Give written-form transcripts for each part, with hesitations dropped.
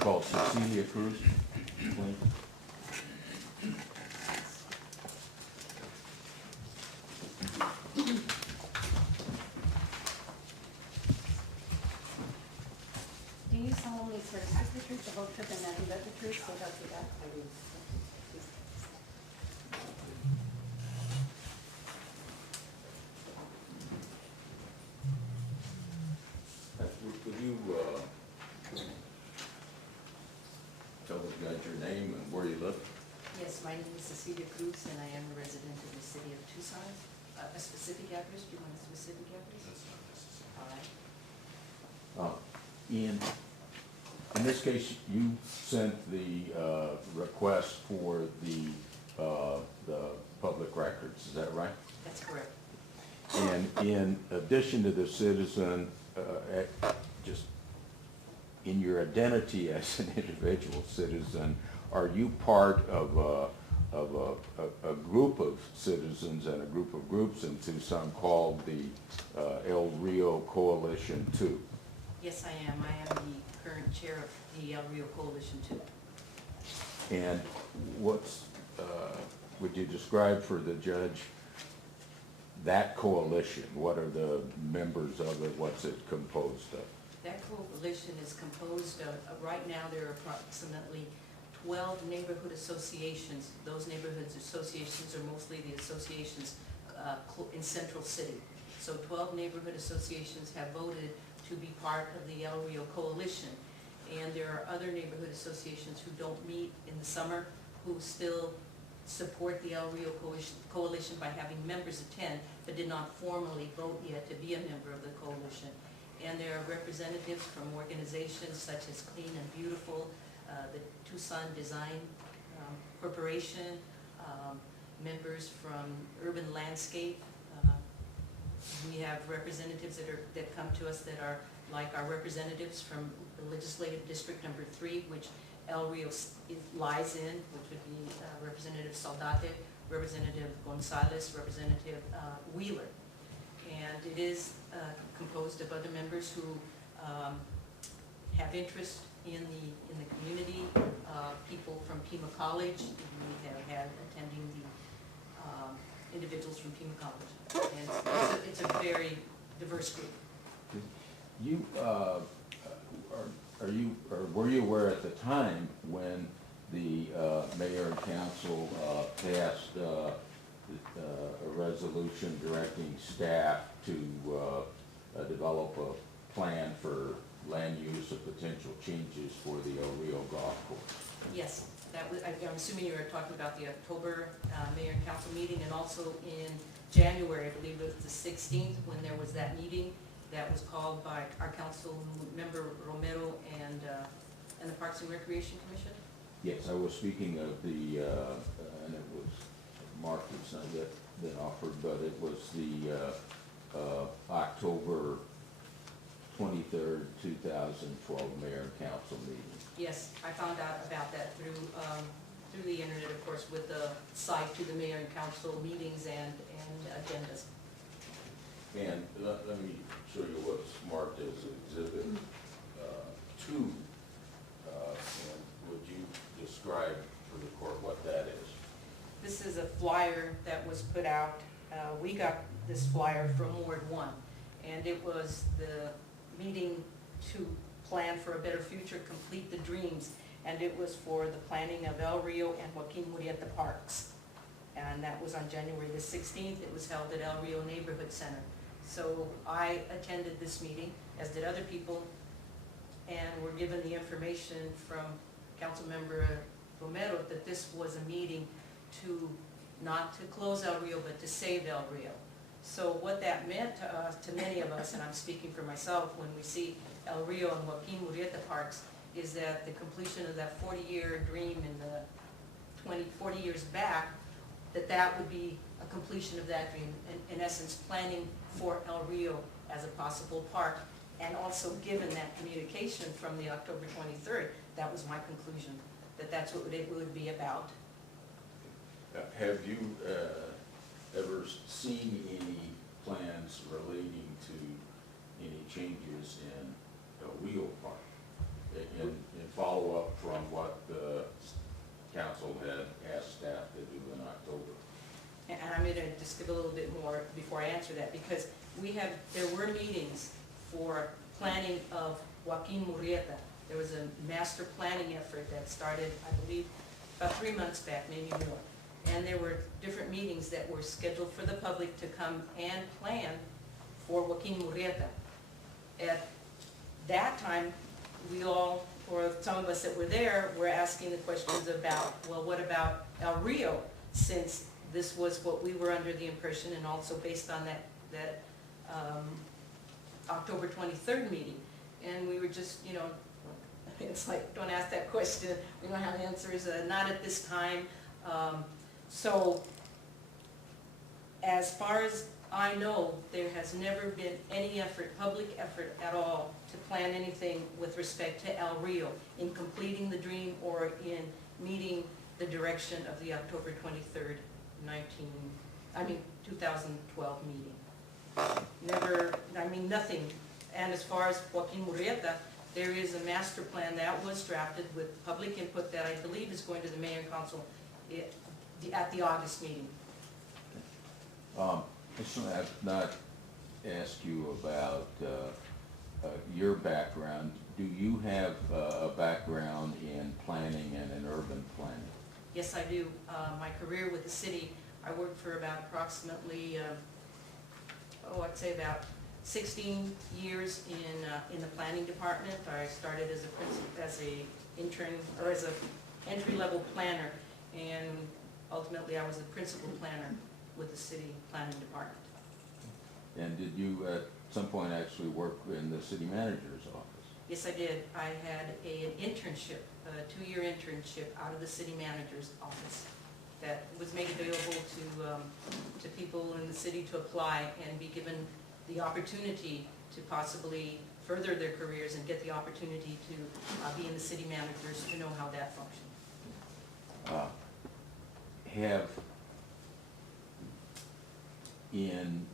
called Cecilia Cruz. Do you solemnly swear to speak the truth, the whole truth, and nothing but the truth, so help you God? I do. Would you tell the judge your name and where you live? Yes, my name is Cecilia Cruz, and I am a resident of the city of Tucson. A specific address? Do you want a specific address? That's not necessary. All right. In this case, you sent the request for the public records, is that right? That's correct. And in addition to the citizen, just in your identity as an individual citizen, are you part of a group of citizens and a group of groups in Tucson called the Rio Coalition-II? Yes, I am. I am the current chair of the Rio Coalition-II. And what's, would you describe for the judge that coalition? What are the members of it? What's it composed of? That coalition is composed of, right now, there are approximately 12 neighborhood associations. Those neighborhood associations are mostly the associations in Central City. So 12 neighborhood associations have voted to be part of the El Rio Coalition. And there are other neighborhood associations who don't meet in the summer, who still support the El Rio Coalition by having members attend, but did not formally vote yet to be a member of the coalition. And there are representatives from organizations such as Clean and Beautiful, the Tucson Design Corporation, members from Urban Landscape. We have representatives that come to us that are like our representatives from the Legislative District Number 3, which El Rio lies in, which would be Representative Saldate, Representative Gonzalez, Representative Wheeler. And it is composed of other members who have interest in the community, people from Pima College. We have had attending the individuals from Pima College. And it's a very diverse group. You were you aware at the time when the mayor and council passed a resolution directing staff to develop a plan for land use of potential changes for the El Rio Golf Course? Yes, that was, I'm assuming you were talking about the October mayor and council meeting, and also in January, I believe it was the 16th, when there was that meeting that was called by our council member Romero and the Parks and Recreation Commission. Yes, I was speaking of the, and it was marked, it's not yet been offered, but it was the October 23rd, 2012 mayor and council meeting. Yes, I found out about that through the internet, of course, with the site to the mayor and council meetings and agendas. And let me show you what's marked as Exhibit 2. And would you describe for the court what that is? This is a flyer that was put out. We got this flyer from Ward 1, and it was the meeting to plan for a better future, complete the dreams, and it was for the planning of El Rio and Joaquin Murrieta parks. And that was on January the 16th. It was held at El Rio Neighborhood Center. So I attended this meeting, as did other people, and were given the information from Councilmember Romero that this was a meeting to not to close El Rio, but to save El Rio. So what that meant to many of us, and I'm speaking for myself, when we see El Rio and Joaquin Murrieta parks, is that the completion of that 40-year dream in the 40 years back, that would be a completion of that dream, in essence planning for El Rio as a possible park. And also given that communication from the October 23rd, that was my conclusion, that that's what it would be about. Have you ever seen any plans relating to any changes in El Rio Park? In or before I answer that, because there were meetings for planning of Joaquin Murrieta. There was a master planning effort that started, I believe, about 3 months back, maybe more. And there were different meetings that were scheduled for the public to come and plan for Joaquin Murrieta. At that time, we all, or some of us that were there, were asking the questions about, well, what about El Rio, since this was what we were under the impression, and also based on that October 23rd meeting. And we were just, you know, it's like, don't ask that question, we don't have answers, not at this time. So, as far as I know, there has never been any effort, public effort at all, to plan anything with respect to El Rio in completing the dream or in meeting the direction of the October 23rd, 2012 meeting. Never, nothing. And as far as Joaquin Murrieta, there is a master plan that was drafted with public input that I believe is going to the mayor and council at the August meeting. I should have not asked you about your background. Do you have a background in planning and in urban planning? Yes, I do. My career with the city, I worked for about approximately, I'd say about 16 years in the planning department. I started as a intern, or as a entry-level planner, and ultimately I was the principal planner with the city planning department. And did you at some point actually work in the city manager's office? Yes, I did. I had an internship, a 2-year internship out of the city manager's office that was made available to people in the city to apply and be given the opportunity to possibly further their careers and get the opportunity to be in the city managers, to know how that functions. Have, in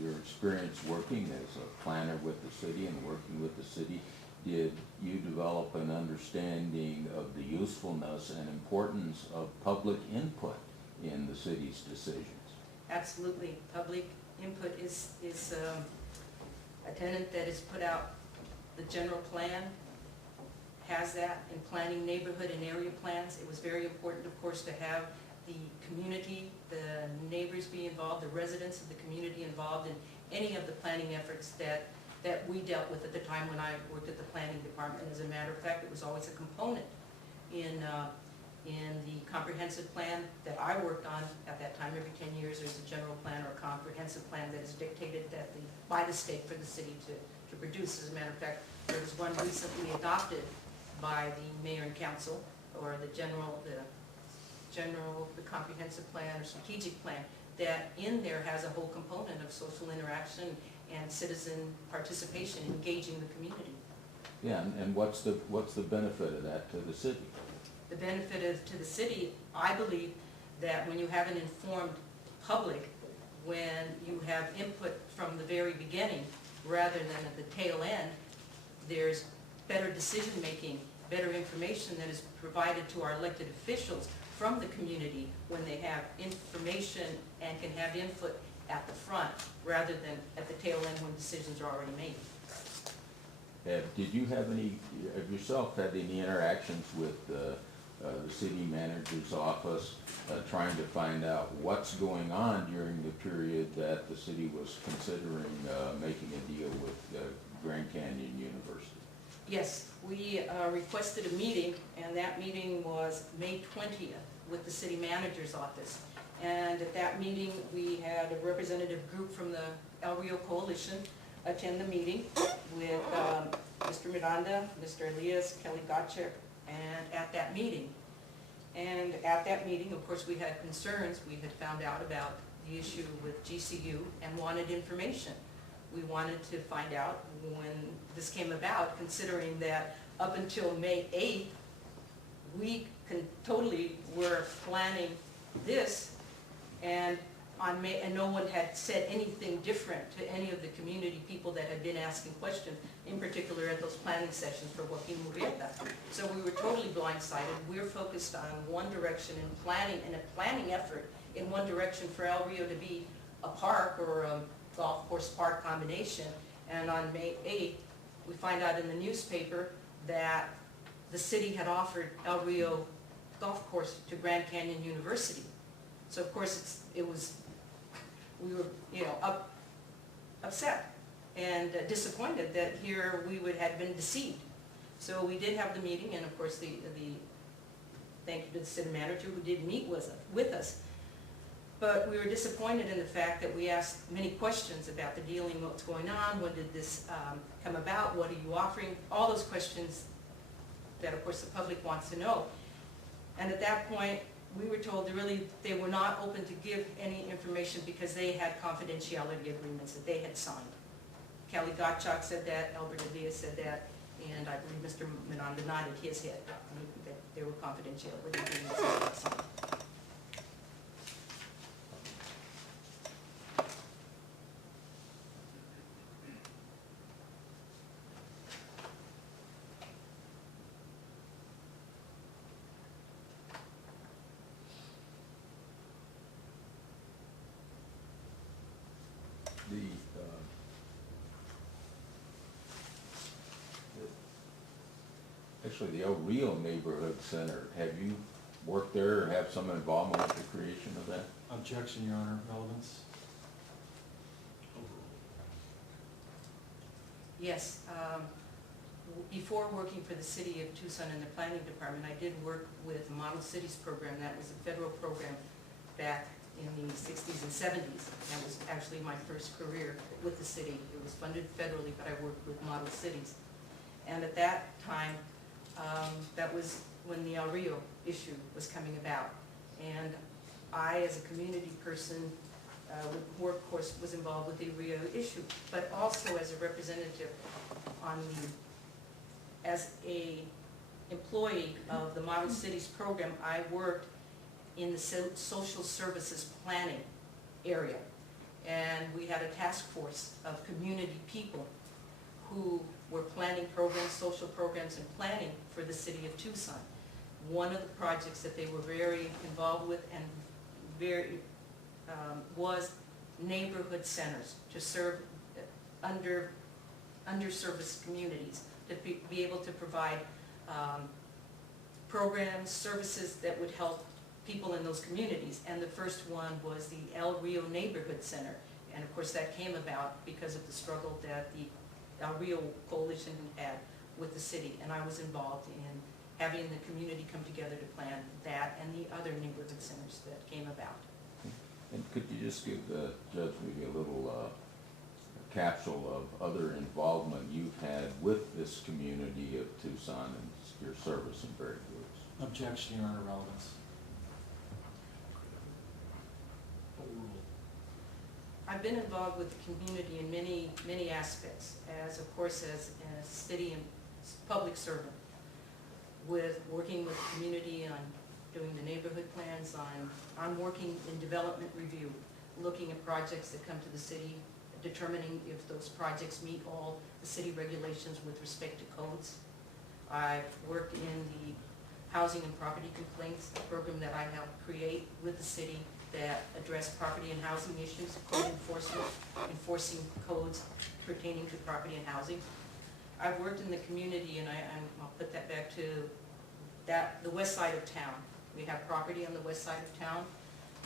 your experience working as a planner with the city and working with the city, did you develop an understanding of the usefulness and importance of public input in the city's decisions? Absolutely. Public input is a tenet that is put out. The general plan has that in planning neighborhood and area plans. It was very important, of course, to have the community, the neighbors be involved, the residents of the community involved in any of the planning efforts that we dealt with at the time when I worked at the planning department. As a matter of fact, it was always a component in the comprehensive plan that I worked on at that time. Every 10 years there's a general plan or a comprehensive plan that is dictated by the state for the city to produce. As a matter of fact, there was one recently adopted by the mayor and council, or the comprehensive plan or strategic plan, that in there has a whole component of social interaction and citizen participation, engaging the community. Yeah, and what's the benefit of that to the city? The benefit to the city, I believe, that when you have an informed public, when you have input from the very beginning rather than at the tail end, there's better decision-making, better information that is provided to our elected officials from the community when they have information and can have input at the front rather than at the tail end when decisions are already made. Did you have any, yourself, had any interactions with the city manager's office trying to find out what's going on during the period that the city was considering making a deal with Grand Canyon University? Yes, we requested a meeting, and that meeting was May 20th with the city manager's office. And at that meeting, we had a representative group from the Rio Coalition attend the meeting with Mr. Miranda, Mr. Elias, Kelly Gottschalk, and at that meeting. And at that meeting, of course, we had concerns. We had found out about the issue with GCU and wanted information. We wanted to find out when this came about, considering that up until May 8th, we totally were planning this, and no one had said anything different to any of the community people that had been asking questions, in particular at those planning sessions for Joaquin Murrieta. So we were totally blindsided. We were focused on one direction in planning, and a planning effort in one direction for El Rio to be a park or a golf course park combination. And on May 8th, we find out in the newspaper that the city had offered El Rio Golf Course to Grand Canyon University. So of course we were, upset and disappointed that here we had been deceived. So we did have the meeting, and of course thank you to the city manager who did meet with us. But we were disappointed in the fact that we asked many questions about the dealing, what's going on, when did this come about, what are you offering, all those questions that of course the public wants to know. And at that point, we were told they were not open to give any information because they had confidentiality agreements that they had signed. Kelly Gottschalk said that, Albert Elias said that, and I believe Mr. Miranda nodded his head that there were confidentiality agreements that they had signed. Actually, the El Rio Neighborhood Center, have you worked there or have some involvement with the creation of that? Objection, Your Honor. Relevance? Yes. Before working for the city of Tucson in the planning department, I did work with the Model Cities program. That was a federal program back in the 60s and 70s. That was actually my first career with the city. It was funded federally, but I worked with Model Cities. And at that time, that was when the El Rio issue was coming about. And I, as a community person, of course, was involved with the Rio issue, but also as a representative as a employee of the Model Cities program, I worked in the social services planning area. And we had a task force of community people who were planning programs, social programs and planning for the city of Tucson. One of the projects that they were very involved with and was neighborhood centers to serve underserviced communities, to be able to provide programs, services that would help people in those communities. And the first one was the El Rio Neighborhood Center. And of course that came about because of the struggle that the El Rio Coalition had with the city. And I was involved in having the community come together to plan that and the other neighborhood centers that came about. And could you just give the judge maybe a little capsule of other involvement you've had with this community of Tucson and your service in various groups? Objection, Your Honor. Relevance? I've been involved with the community in many aspects, as of course as a city and public servant, with working with the community on doing the neighborhood plans, on working in development review, looking at projects that come to the city, determining if those projects meet all the city regulations with respect to codes. I've worked in the housing and property complaints, a program that I helped create with the city that address property and housing issues, code enforcement, enforcing codes pertaining to property and housing. I've worked in the community, and I'll put that back to the west side of town. We have property on the west side of town.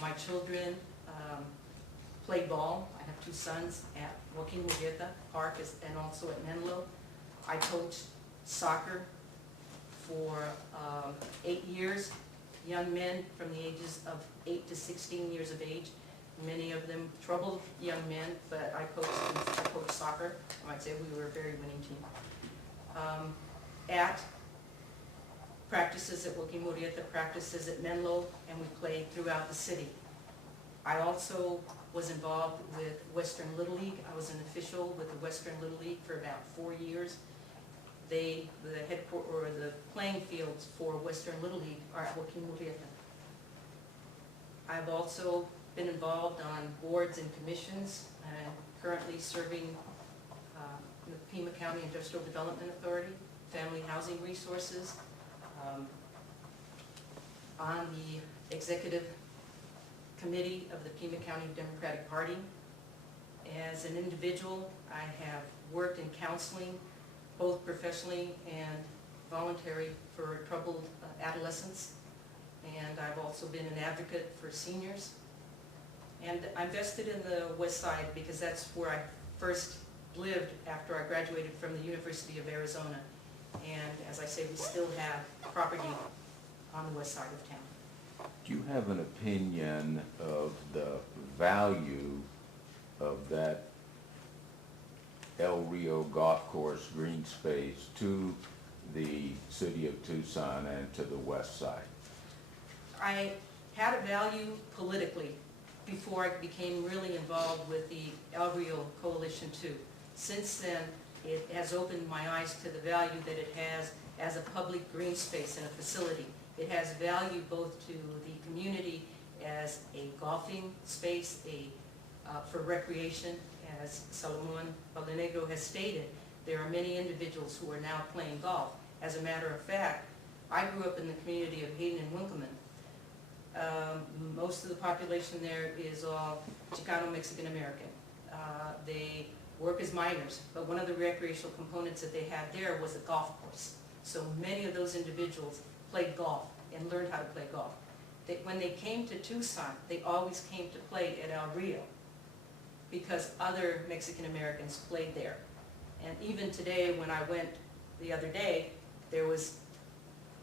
My children play ball. I have two sons at Joaquin Murrieta Park and also at Menlo. I coached soccer for 8 years. Young men from the ages of 8 to 16 years of age, many of them troubled young men, but I coached soccer. I might say we were a very winning team. At practices at Joaquin Murrieta, practices at Menlo, and we played throughout the city. I also was involved with Western Little League. I was an official with the Western Little League for about 4 years. The playing fields for Western Little League are at Joaquin Murrieta. I've also been involved on boards and commissions, and currently serving the Pima County Industrial Development Authority, Family Housing Resources, on the executive committee of the Pima County Democratic Party. As an individual, I have worked in counseling, both professionally and voluntary, for troubled adolescents. And I've also been an advocate for seniors. And I'm vested in the West Side because that's where I first lived after I graduated from the University of Arizona. And as I say, we still have property on the west side of town. Do you have an opinion of the value of that El Rio Golf Course green space to the city of Tucson and to the west side? I had a value politically before I became really involved with the El Rio Coalition-II. Since then, it has opened my eyes to the value that it has as a public green space and a facility. It has value both to the community as a golfing space, for recreation. As Salomon Balanegro has stated, there are many individuals who are now playing golf. As a matter of fact, I grew up in the community of Hayden and Winkleman. Most of the population there is all Chicano-Mexican American. They work as miners, but one of the recreational components that they had there was a golf course. So many of those individuals played golf and learned how to play golf. When they came to Tucson, they always came to play at El Rio because other Mexican Americans played there. And even today, when I went the other day, there was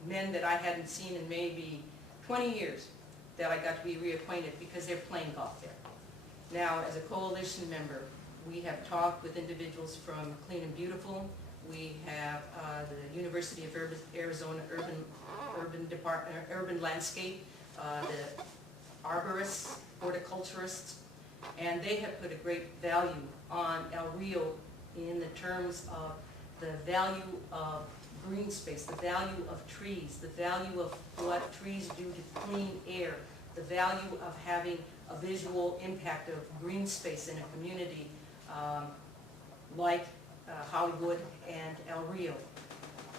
men that I hadn't seen in maybe 20 years that I got to be reacquainted because they're playing golf there. Now, as a coalition member, we have talked with individuals from Clean and Beautiful. We have the University of Arizona Urban Landscape, the arborists, horticulturists, and they have put a great value on El Rio in the terms of the value of green space, the value of trees, the value of what trees do to clean air, the value of having a visual impact of green space in a community like Hollywood and El Rio.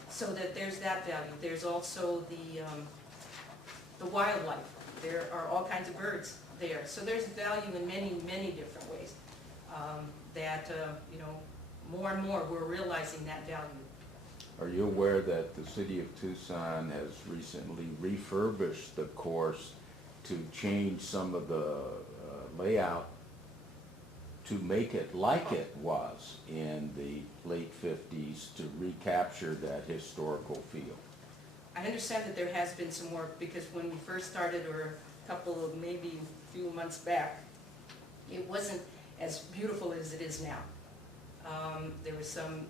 So that there's that value. There's also the wildlife. There are all kinds of birds there. So there's value in many, many different ways that, you know, more and more we're realizing that value. Are you aware that the city of Tucson has recently refurbished the course to change some of the layout to make it like it was in the late 50s to recapture that historical feel? I understand that there has been some work because when we first started, or a couple of maybe a few months back, it wasn't as beautiful as it is now. There were some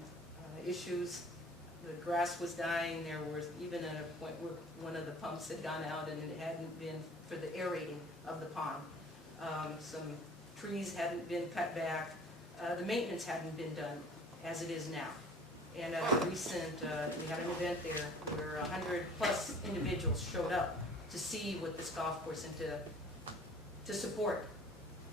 issues. The grass was dying. There was even at a point where one of the pumps had gone out and it hadn't been for the aerating of the pond. Some trees hadn't been cut back. The maintenance hadn't been done as it is now. And at a recent, we had an event there where 100+ individuals showed up to see what this golf course and to support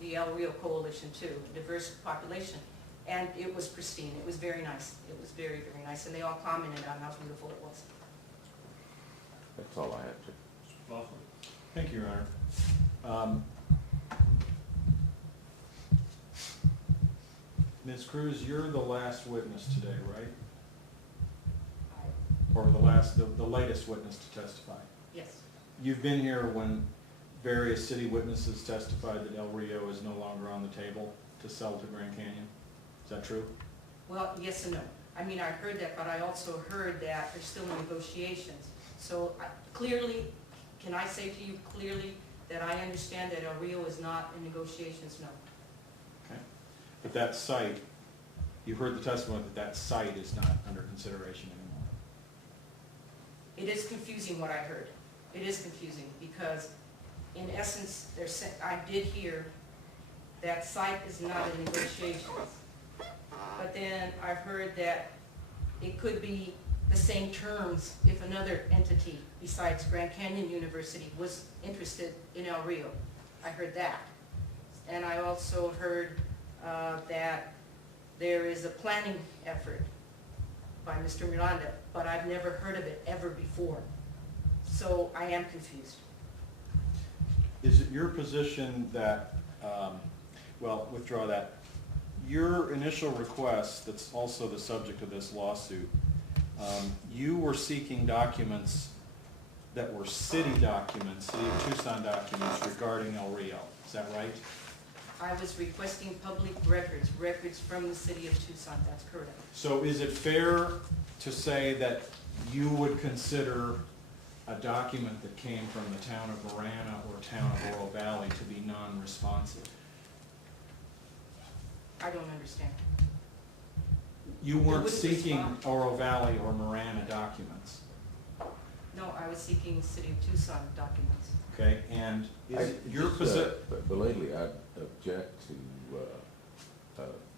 the El Rio Coalition-II, a diverse population. And it was pristine. It was very nice. It was very, very nice. And they all commented on how beautiful it was. That's all I have to. Lawful. Thank you, Your Honor. Ms. Cruz, you're the last witness today, right? Or the latest witness to testify? Yes. You've been here when various city witnesses testified that El Rio is no longer on the table to sell to Grand Canyon. Is that true? Well, yes and no. I mean, I heard that, but I also heard that there's still negotiations. So clearly, can I say to you clearly that I understand that El Rio is not in negotiations? No. Okay. But that site, you heard the testimony that that site is not under consideration anymore. It is confusing what I heard. It is confusing because, in essence, I did hear that site is not in negotiations. But then I've heard that it could be the same terms if another entity besides Grand Canyon University was interested in El Rio. I heard that. And I also heard that there is a planning effort by Mr. Miranda, but I've never heard of it ever before. So I am confused. Is it your position that, well, withdraw that, your initial request, that's also the subject of this lawsuit, you were seeking documents that were city documents, City of Tucson documents regarding El Rio, is that right? I was requesting public records, records from the city of Tucson, that's correct. So is it fair to say that you would consider a document that came from the town of Miranda or town of Oro Valley to be non-responsive? I don't understand. You weren't wouldn't seeking respond. Oro Valley or Miranda documents, No, I was seeking city of Tucson documents. okay? And is it your Just, position? belatedly, I object to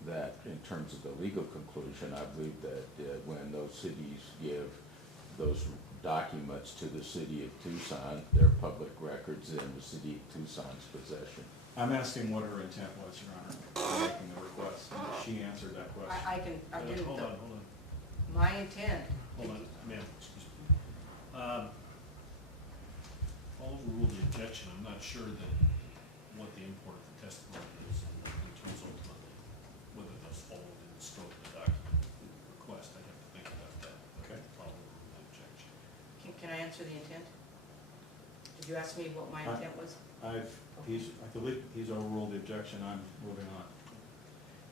that in terms of the legal conclusion. I believe that when those cities give those documents to the city of Tucson, they're public records in the city of Tucson's possession. I'm asking what her intent was, Your Honor, in making the request, and she answered that question. I didn't. Hold on, hold on, My intent. hold on, ma'am, excuse me. I'll overrule the objection. I'm not sure that what the import of the testimony is in terms of ultimately whether those fall within the scope of the document request. I'd have to think about that. But Okay. I'll overrule the objection. Can I answer the intent? Did you ask me what my intent was? I believe he's overruled the objection, I'm moving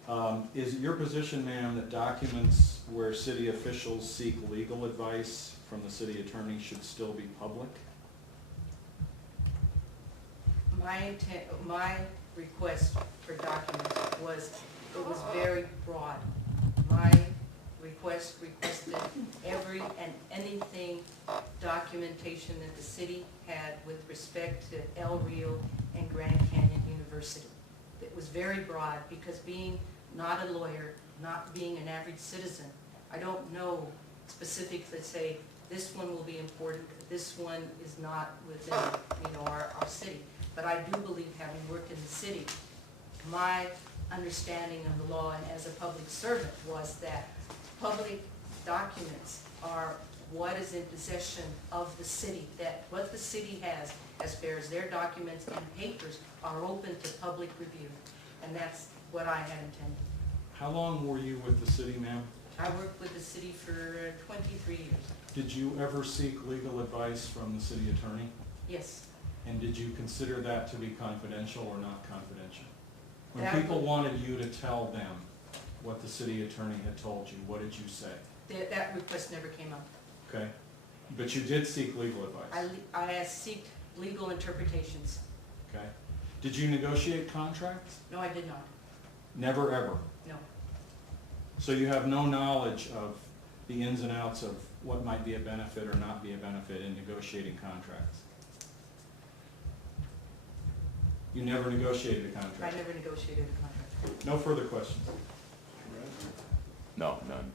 on. Is it your position, ma'am, that documents where city officials seek legal advice from the city attorney should still be public? My intent, my request for documents was, it was very broad. My requested every and anything documentation that the city had with respect to El Rio and Grand Canyon University. It was very broad because being not a lawyer, not being an average citizen, I don't know specifics that say this one will be important, this one is not within, our city. But I do believe, having worked in the city, my understanding of the law and as a public servant was that public documents are what is in possession of the city, that what the city has as far as their documents and papers are open to public review. And that's what I had intended. How long were you with the city, ma'am? I worked with the city for 23 years. Did you ever seek legal advice from the city attorney? Yes. And did you consider that to be confidential or not confidential? When That- people wanted you to tell them what the city attorney had told you, what did you say? That request never came up. Okay? But you did seek legal advice? I seeked legal interpretations. Okay? Did you negotiate contracts? No, I did not. Never, ever? No. So you have no knowledge of the ins and outs of what might be a benefit or not be a benefit in negotiating contracts? You never negotiated a I contract? never negotiated a contract. No further questions? No, none.